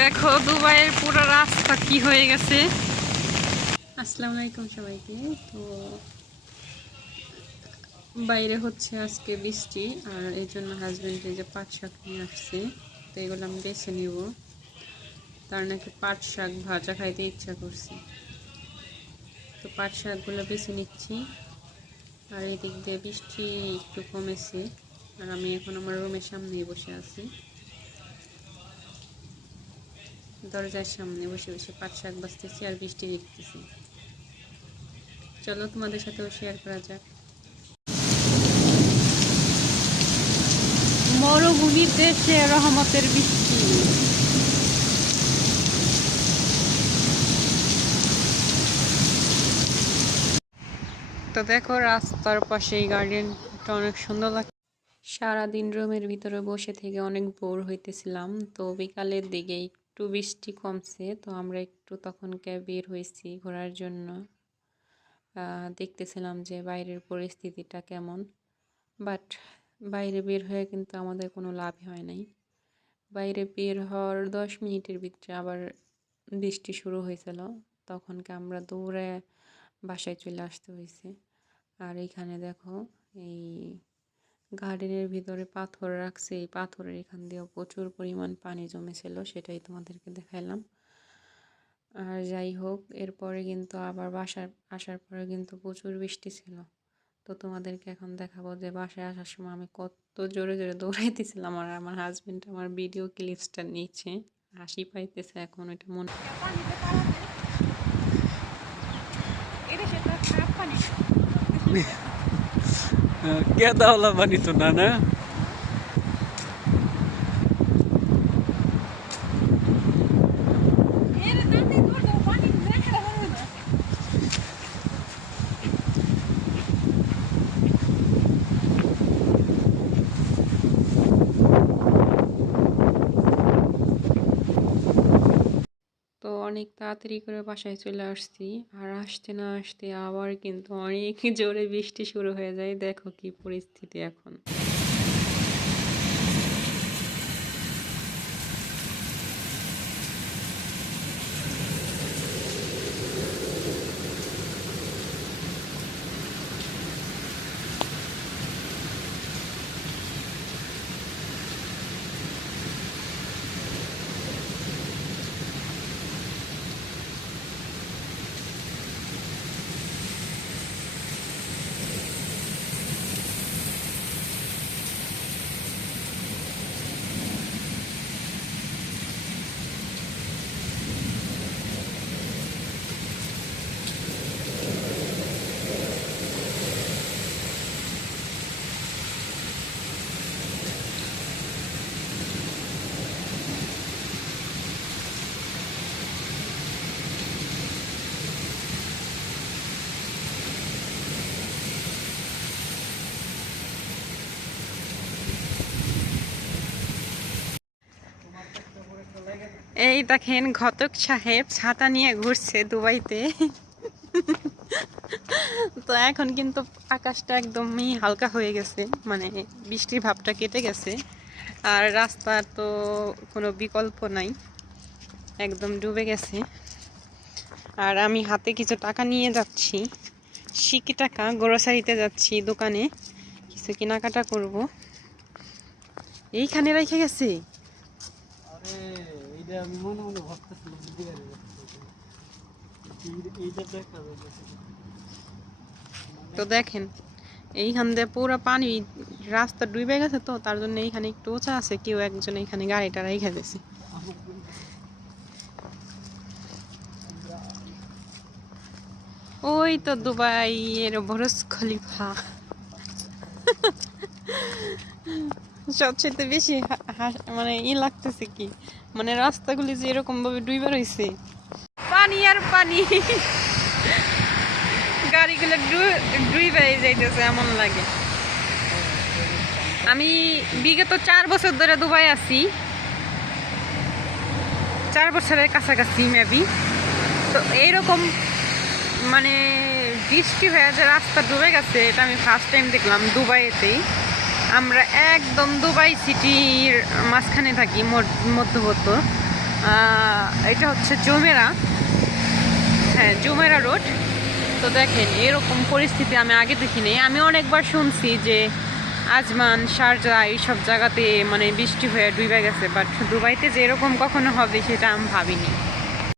দেখো দুবাইয়ের পুরো রাস্তা কি হয়ে গেছে। আসসালামু আলাইকুম সবাইকে। তো বাইরে হচ্ছে আজকে বৃষ্টি, আর এই জন্য হাজব্যান্ডে যে পাট শাক নিয়ে আসছে, তো এগুলো আমি বেছে নিব। তার নাকি পাট শাক ভাজা খাইতে ইচ্ছা করছে, তো পাট শাকগুলো বেছে নিচ্ছি। আর এদিক দিয়ে বৃষ্টি একটু কমেছে, আর আমি এখন আমার রুমের সামনেই বসে আছি, দরজার সামনে বসে বসে পাট শাক বাছতেছি আর বৃষ্টি দেখতেছি। চলো তোমাদের সাথেও শেয়ার করা যাক। মরুভূমির দেশে রহমতের বৃষ্টি। তো দেখো রাস্তার পাশে এই গার্ডেনটা অনেক সুন্দর লাগে। সারাদিন রুমের ভিতরে বসে থেকে অনেক বোর হইতেছিলাম, তো বিকালের দিকে একটু বৃষ্টি কমছে, তো আমরা একটু তখনকে বের হয়েছি ঘোরার জন্য। দেখতেছিলাম যে বাইরের পরিস্থিতিটা কেমন, বাট বাইরে বের হয়ে কিন্তু আমাদের কোনো লাভ হয় নাই। বাইরে বের হওয়ার 10 মিনিটের ভিতরে আবার বৃষ্টি শুরু হয়েছিল, তখনকে আমরা দৌড়ে বাসায় চলে আসতে হয়েছে। আর এইখানে দেখো এই গার্ডেনের ভিতরে পাথর রাখছে, এই পাথরের এখান দিয়েও প্রচুর পরিমাণ পানি জমেছিল, সেটাই তোমাদেরকে দেখাইলাম। আর যাই হোক, এরপরে কিন্তু আবার বাসায় আসার পরে কিন্তু প্রচুর বৃষ্টি ছিল। তো তোমাদেরকে এখন দেখাবো যে বাসায় আসার সময় আমি কত জোরে জোরে দৌড়াইতেছিলাম, আর আমার হাজবেন্ড আমার ভিডিও ক্লিপসটা নিচ্ছে, হাসি পাইতেছে এখন এটা মনে। কেদা ওলা বানি তো না না। তো অনেক তাড়াতাড়ি করে বাসায় চলে আসছি, আর আসতে না আসতে আবার কিন্তু অনেক জোরে বৃষ্টি শুরু হয়ে যায়। দেখো কি পরিস্থিতি এখন। এই দেখেন ঘটক সাহেব ছাতা নিয়ে ঘুরছে দুবাইতে। তো এখন কিন্তু আকাশটা একদমই হালকা হয়ে গেছে, মানে বৃষ্টির ভাবটা কেটে গেছে, আর রাস্তা তো কোনো বিকল্প নাই, একদম ডুবে গেছে। আর আমি হাতে কিছু টাকা নিয়ে যাচ্ছি, সিকি টাকা, গ্রোসারিতে যাচ্ছি, দোকানে কিছু কেনাকাটা করব। এইখানে রেখে গেছে। তো দেখেন এইখান দিয়ে পুরো পানি, রাস্তা ডুবে গেছে, তো তার জন্য এইখানে একটু উঁচা আছে, কেউ একজন এইখানে গাড়িটা রেখে গেছে। ওই তো দুবাই এর বুর্জ খলিফা। সবচেয়ে বেশি মানে লাগতেছে কি, মানে রাস্তাগুলি যে এরকম ভাবে ডুবে রয়েছে, পানি আর পানি, গাড়িগুলো ডুবে যাইতেছে এমন লাগে। আমি বিগত 4 বছর ধরে দুবাই আছি, 4 বছরের কাছাকাছি মেবি। তো এইরকম মানে বৃষ্টি হয়ে যে রাস্তা ডুবে গেছে, এটা আমি ফার্স্ট টাইম দেখলাম দুবাইতেই। আমরা একদম দুবাই সিটির মাঝখানে থাকি, মধ্যবর্ত। এটা হচ্ছে জুমেরা, হ্যাঁ জুমেরা রোড। তো দেখেন এরকম পরিস্থিতি আমি আগে দেখিনি। আমি অনেকবার শুনছি যে আজমান, শারজা এইসব জায়গাতে মানে বৃষ্টি হয়ে ডুবে গেছে, বাট দুবাইতে যে এরকম কখনো হবে সেটা আমি ভাবিনি।